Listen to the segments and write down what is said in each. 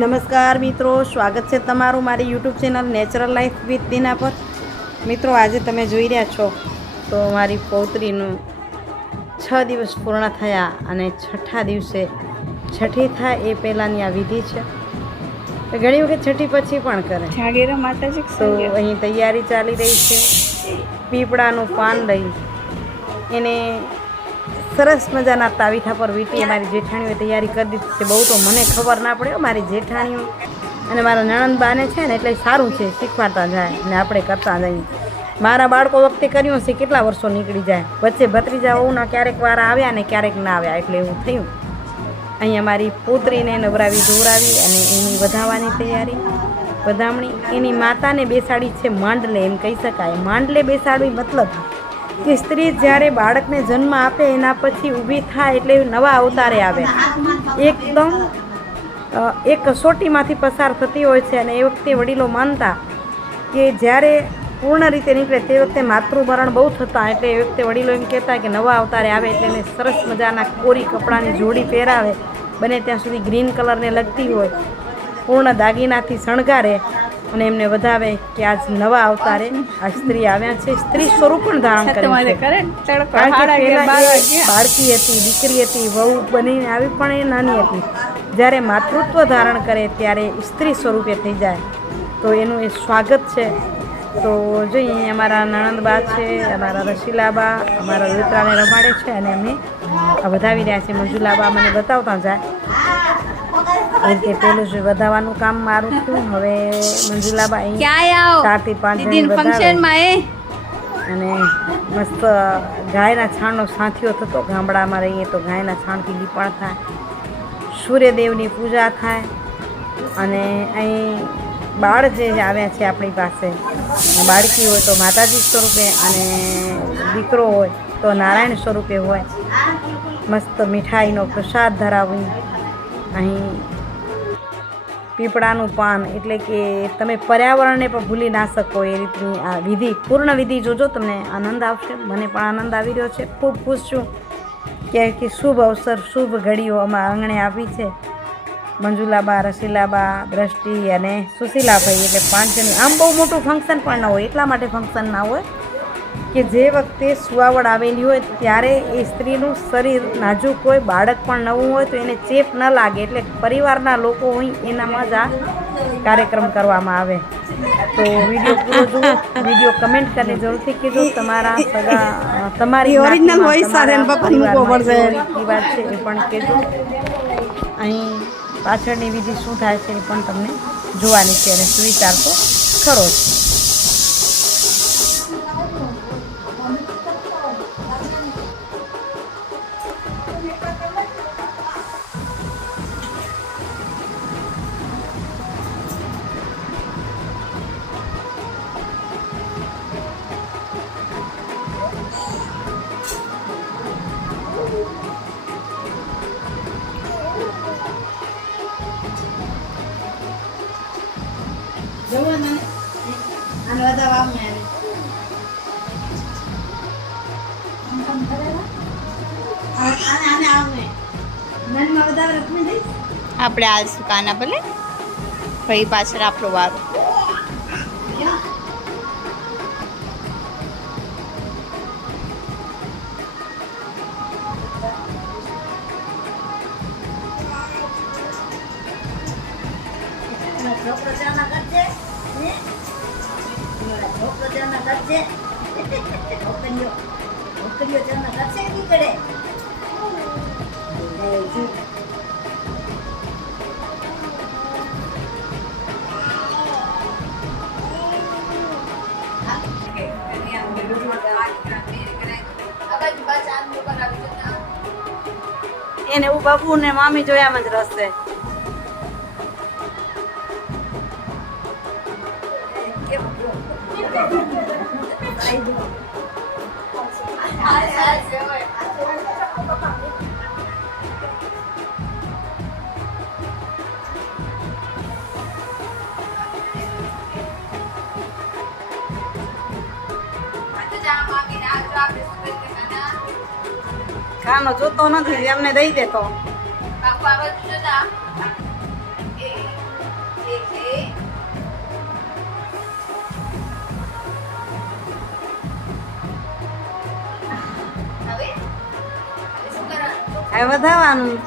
નમસ્કાર મિત્રો, સ્વાગત છે તમારું મારી YouTube channel natural life with Dina પર. મિત્રો, આજે તમે જોઈ રહ્યા છો તો મારી પૌત્રીનું 6 દિવસ પૂર્ણ થયા અને 6ઠા દિવસે છઠ્ઠી થાય એ પહેલાંની આ વિધિ છે. ઘણી વખત છઠ્ઠી પછી પણ કરે. જાગીરા માતાજી તો અહીં તૈયારી ચાલી રહી છે. પીપળાનું પાન લઈ એને સરસ મજાના તાવીથા પર વીંટી મારી જેઠાણીઓએ તૈયારી કરી દીધી છે. બહુ તો મને ખબર ના પડે, મારી જેઠાણીઓ અને મારા નણંદબાને છે ને એટલે સારું છે, શીખવાડતા જાય ને આપણે કરતા જઈએ. મારા બાળકો વખતે કર્યું છે, કેટલા વર્ષો નીકળી જાય, વચ્ચે ભત્રીજા હોઉના ક્યારેક વાર આવ્યા ને ક્યારેક ના આવ્યા, એટલે એવું થયું. અહીંયા મારી પુત્રીને નવરાવી ધોવરાવી અને એની વધાવવાની તૈયારી, વધામણી. એની માતાને બેસાડી છે માંડલે, એમ કહી શકાય. માંડલે બેસાડવી મતલબ કે સ્ત્રી જ્યારે બાળકને જન્મ આપે એના પછી ઊભી થાય એટલે નવા અવતારે આવે. એકદમ એક કસોટીમાંથી પસાર થતી હોય છે અને એ વખતે વડીલો માનતા કે જ્યારે પૂર્ણ રીતે નીકળે તે વખતે માતૃમરણ બહુ થતા, એટલે એ વખતે વડીલો એમ કહેતા કે નવા અવતારે આવે એટલે એને સરસ મજાના કોરી કપડાની જોડી પહેરાવે, બને ત્યાં સુધી ગ્રીન કલરને લગતી હોય, પૂર્ણ દાગીનાથી શણગારે અને એમને વધાવે કે આજ નવા અવતારે આ સ્ત્રી આવ્યા છે. સ્ત્રી સ્વરૂપ પણ ધારણ કર્યું છે. બાળકી હતી, દીકરી હતી, વહુ બનીને આવી પણ એ નાની હતી. જ્યારે માતૃત્વ ધારણ કરે ત્યારે સ્ત્રી સ્વરૂપે થઈ જાય તો એનું એ સ્વાગત છે. તો જોઈએ અમારા નણંદબા છે, અમારા રસીલાબા અમારા દોતરાને રમાડે છે અને અમે વધાવી રહ્યા છીએ. મંજુલાબા મને બતાવતા જાય એમ કે પેલું જ વધાવવાનું કામ મારું થયું. હવે મંજુલાબા અહીં 4 થી 5 જણ વધાવે અને મસ્ત ગાયના છાણનો સાથીઓ થતો. ગામડામાં રહીએ તો ગાયના છાણથી લીપણ થાય, સૂર્યદેવની પૂજા થાય અને અહીં બાળ જે આવ્યા છે આપણી પાસે, બાળકી હોય તો માતાજી સ્વરૂપે અને દીકરો હોય તો નારાયણ સ્વરૂપે હોય. મસ્ત મીઠાઈનો પ્રસાદ ધરાવી અહીં પીપળાનું પાન, એટલે કે તમે પર્યાવરણને પણ ભૂલી ના શકો એ રીતની આ વિધિ, પૂર્ણ વિધિ જોજો, તમને આનંદ આવશે. મને પણ આનંદ આવી રહ્યો છે. ખૂબ ખુશ છું કે શુભ અવસર, શુભ ઘડીઓ અમારા આંગણે આવી છે. મંજુલાબા, રસીલાબા, દ્રષ્ટિ અને સુશીલાભાઈ, એટલે 5 જણ. આમ બહુ મોટું ફંક્શન પણ ના હોય, એટલા માટે ફંક્શન ના હોય કે જે વખતે સુવાવડ આવેલી હોય ત્યારે એ સ્ત્રીનું શરીર નાજુક હોય, બાળક પણ નવું હોય તો એને ચેપ ન લાગે, એટલે પરિવારના લોકો હોય એનામાં જ આ કાર્યક્રમ કરવામાં આવે. તો વિડીયો પૂરો જુઓ, વિડીયો કમેન્ટ કરીને જરૂરથી કહેજો તમારા સગા, તમારી ઓરિજિનલ વોઇસ સાથે મૂકવો પડશે રિવાજ છે એ પણ કહેજો. અહીં પાછળની વિધિ શું થાય છે એ પણ તમને જોવાની છે અને સુવિચાર તો ખરો જ. આપણે આલસુ કાના ભલે ભાઈ પાછળ આપણો વારો. એને હું બાબુ ને મામી જોયામાં જ રસ્તે. ખાનો જોતો નથી, એમને દઈ દેતો. હવે વધારવાનું.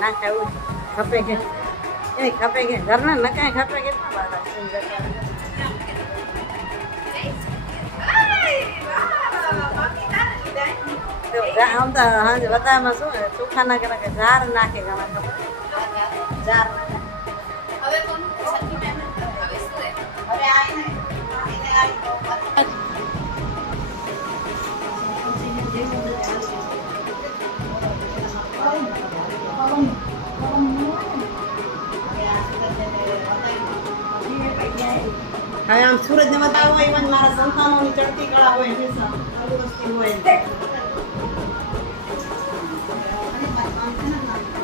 ના ખાવું ખપે કે એ ખપે કે ઘરના ન કાંઈ ખપે કે આમ તો હા બધામાં શું ચોખા નાખે નાખે ઝાર નાખે ઘણા ખબર ઝાર હવે આમ સૂરજ ને બતાવો હોય એમાં મારા સંતાનોની ચડતી કળા હોય હંમેશા તંદુરસ્તી હોય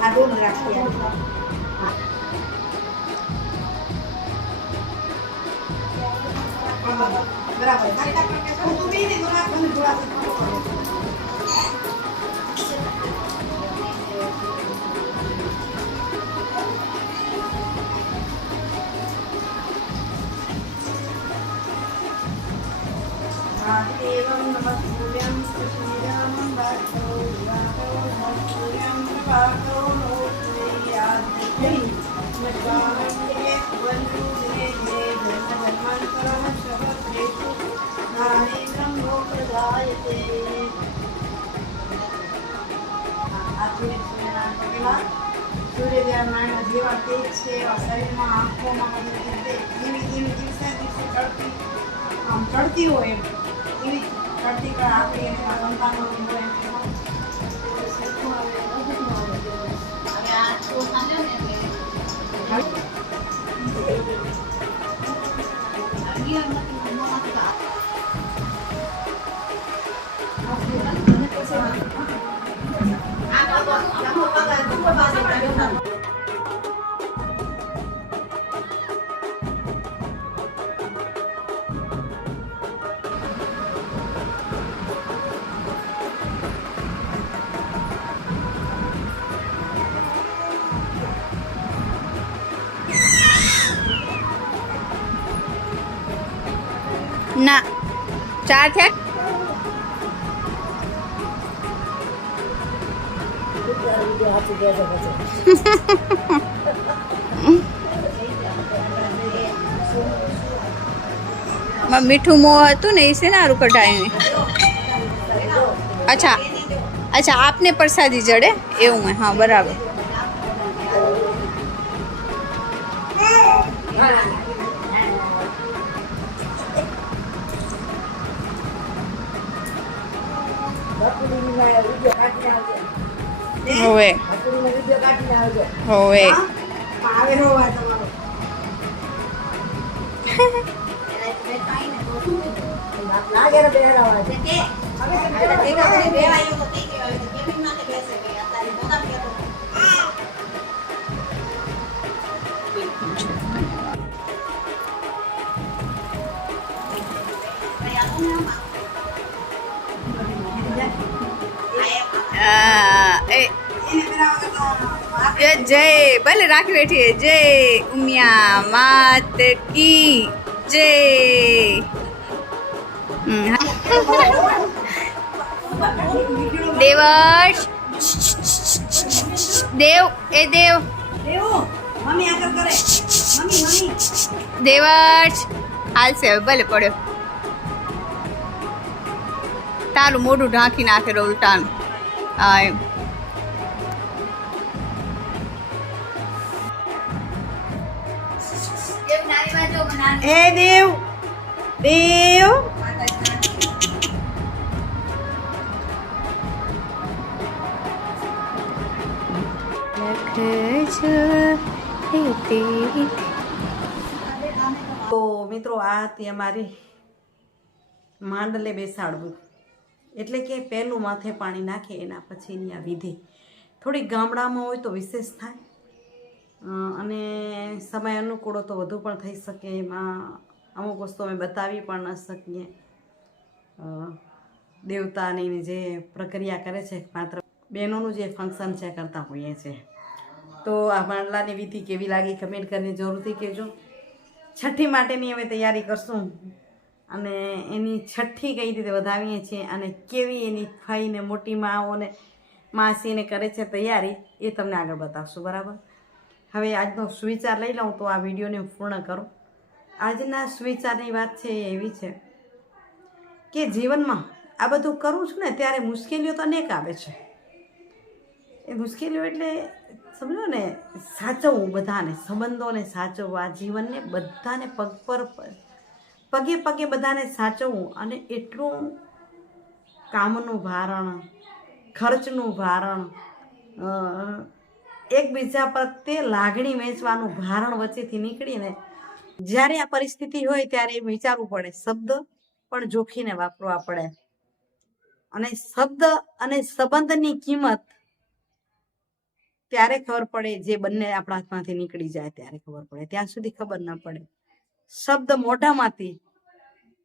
આ ડોલ રાખીએ બરાબર देवं नमस्कुर्यं सुशीलं वाक्यो नमस्कुर्यं वाक्यो नोत्रेयाद्यै मद्वामन्ये वन्दुदे जन्मजन्मान्तरः सहस्रेषु नानेकं मोक्षदायते સૂર્યનારાયણ જેવા તેજ છે શરીરમાં આંખોમાં એવી દિવસે દિવસે ચડતી આમ ચડતી હોય એવી ચડતી કળા આપણી એના સંતાનોની હોય ના 4 થયા મીઠું મોં હતું ને એ છે ને સારું કઢાયું અચ્છા અચ્છા આપને પ્રસાદી જડે એવું હે હા બરાબર હોવે હોવે जय भले राखी बैठी है जय उमिया मात की जय देवर्ष देव ए देव देवर्ष हाल से भले पड़ो तारू मोढू ढांकी नाखे उल्टान ए देव देव તો મિત્રો આ હતી અમારી માંડલે બેસાડવું એટલે કે પહેલું માથે પાણી નાખે એના પછીની આ વિધિ થોડી ગામડામાં હોય તો વિશેષ થાય અને સમય અનુકૂળ તો વધુ પણ થઈ શકે એમાં અમુક વસ્તુ અમે બતાવી પણ ન શકીએ દેવતાની જે પ્રક્રિયા કરે છે માત્ર બહેનોનું જે ફંક્શન છે કરતા હોઈએ છીએ તો આ માંડલાની વિધિ કેવી લાગી કમેન્ટ કરીને જરૂરથી કહેજો છઠ્ઠી માટેની હવે તૈયારી કરશું અને એની છઠ્ઠી કઈ રીતે વધાવીએ છીએ અને કેવી એની ફઈને મોટી માઓને માસીને કરે છે તૈયારી એ તમને આગળ બતાવશું. બરાબર. હવે આજનો સુવિચાર લઈ લઉં તો આ વિડીયોને હું પૂર્ણ કરું. આજના સુવિચારની વાત છે એ એવી છે કે જીવનમાં આ બધું કરું છું ને ત્યારે મુશ્કેલીઓ તો અનેક આવે છે. એ મુશ્કેલીઓ એટલે સમજો ને સાચવવું, બધાને સંબંધોને સાચવવા, જીવનને બધાને પગે પગે બધાને સાચવવું અને એટલું કામનું ભારણ, ખર્ચનું ભારણ, એકબીજા પ્રત્યે લાગણી વેચવાનું ભારણ વચ્ચેથી નીકળીને જ્યારે આ પરિસ્થિતિ હોય ત્યારે વિચારવું પડે, શબ્દ પણ જોખીને વાપરવા પડે અને શબ્દ અને સંબંધની કિંમત ત્યારે ખબર પડે જે બંને આપણા હાથમાંથી નીકળી જાય ત્યારે ખબર પડે, ત્યાં સુધી ખબર ન પડે. શબ્દ મોઢામાંથી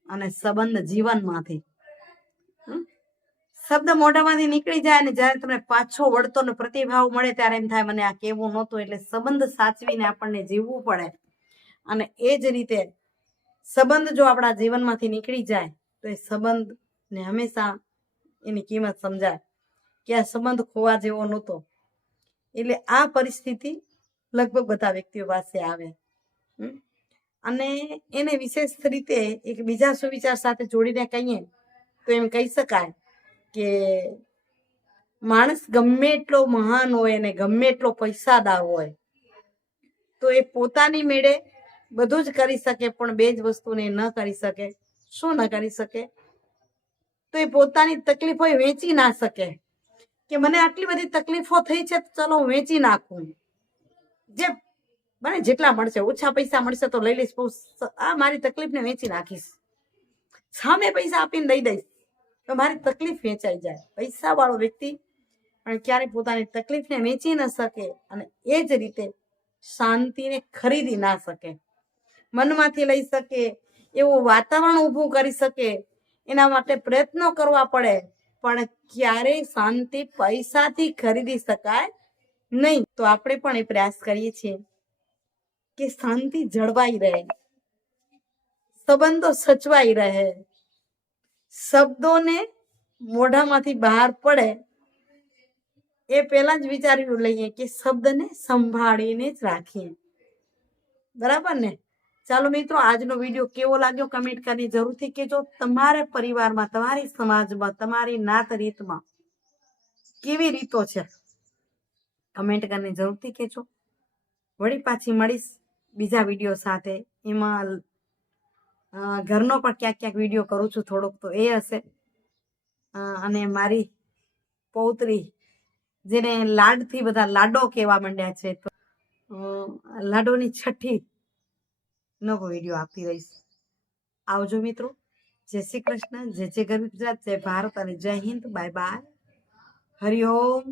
અને સંબંધ જીવનમાંથી. શબ્દ મોઢામાંથી નીકળી જાય ને જ્યારે તમને પાછો વળતો ને પ્રતિભાવ મળે ત્યારે એમ થાય મને આ કેવું નહોતું. એટલે સંબંધ સાચવીને આપણને જીવવું પડે અને એ જ રીતે સંબંધ જો આપણા જીવનમાંથી નીકળી જાય તો એ સંબંધને હંમેશા એની કિંમત સમજાય કે આ સંબંધ ખોવા જેવો નહોતો. એટલે આ પરિસ્થિતિ લગભગ બધા વ્યક્તિઓ પાસે આવે અને એને વિશેષ રીતે એક બીજા સુવિચાર સાથે જોડીને કહીએ તો એમ કહી શકાય કે માણસ ગમે એટલો મહાન હોય ને ગમે એટલો પૈસાદાર હોય તો એ પોતાની મેળે બધું જ કરી શકે પણ બે જ વસ્તુને ન કરી શકે. શું ન કરી શકે? તો એ પોતાની તકલીફો વેચી ના શકે કે મને આટલી બધી તકલીફો થઈ છે ચલો હું વેચી નાખું. જે મને જેટલા મળશે, ઓછા પૈસા મળશે તો લઈ લઈશ, આ મારી તકલીફને વેચી નાખીશ, સામે પૈસા આપીને દઈ દઈશ તો મારી તકલીફ વેચાઈ જાય. પૈસા વાળો વ્યક્તિ પણ ક્યારેય પોતાની તકલીફને વેચી ન શકે અને એ જ રીતે શાંતિને ખરીદી ના શકે, મનમાંથી લઈ શકે, એવું વાતાવરણ ઊભું કરી શકે, એના માટે પ્રયત્નો કરવા પડે પણ ક્યારેય શાંતિ પૈસાથી ખરીદી શકાય નહીં. તો આપણે પણ એ પ્રયાસ કરીએ છીએ કે શાંતિ જળવાઈ રહે, સંબંધો સચવાઈ રહે, શબ્દોને મોઢામાંથી બહાર પડે એ પહેલા જ વિચારી લઈએ કે શબ્દને સંભાળીને જ રાખીએ. બરાબર ને? ચાલો મિત્રો, આજનો વિડીયો કેવો લાગ્યો કમેન્ટ કરીને જરૂરથી કહેજો. તમારા પરિવારમાં, તમારી સમાજમાં, તમારી નાત રીતમાં કેવી રીતો છે કમેન્ટ કરીને જરૂરથી કહેજો. વળી પાછી મળીશ બીજા વિડીયો સાથે. એમાં ઘરનો પણ ક્યાંક ક્યાંક વિડીયો કરું છું, થોડોક તો એ હશે. અને મારી પૌત્રી જેને લાડથી બધા લાડો કહેવા માંડ્યા છે તો લાડોની છઠ્ઠી નવો વિડીયો આપતી રહીશ. આવજો મિત્રો. જય શ્રી કૃષ્ણ, જય જય ગરવી ગુજરાત, જય ભારત અને જય હિન્દ. Bye bye. હરિઓમ.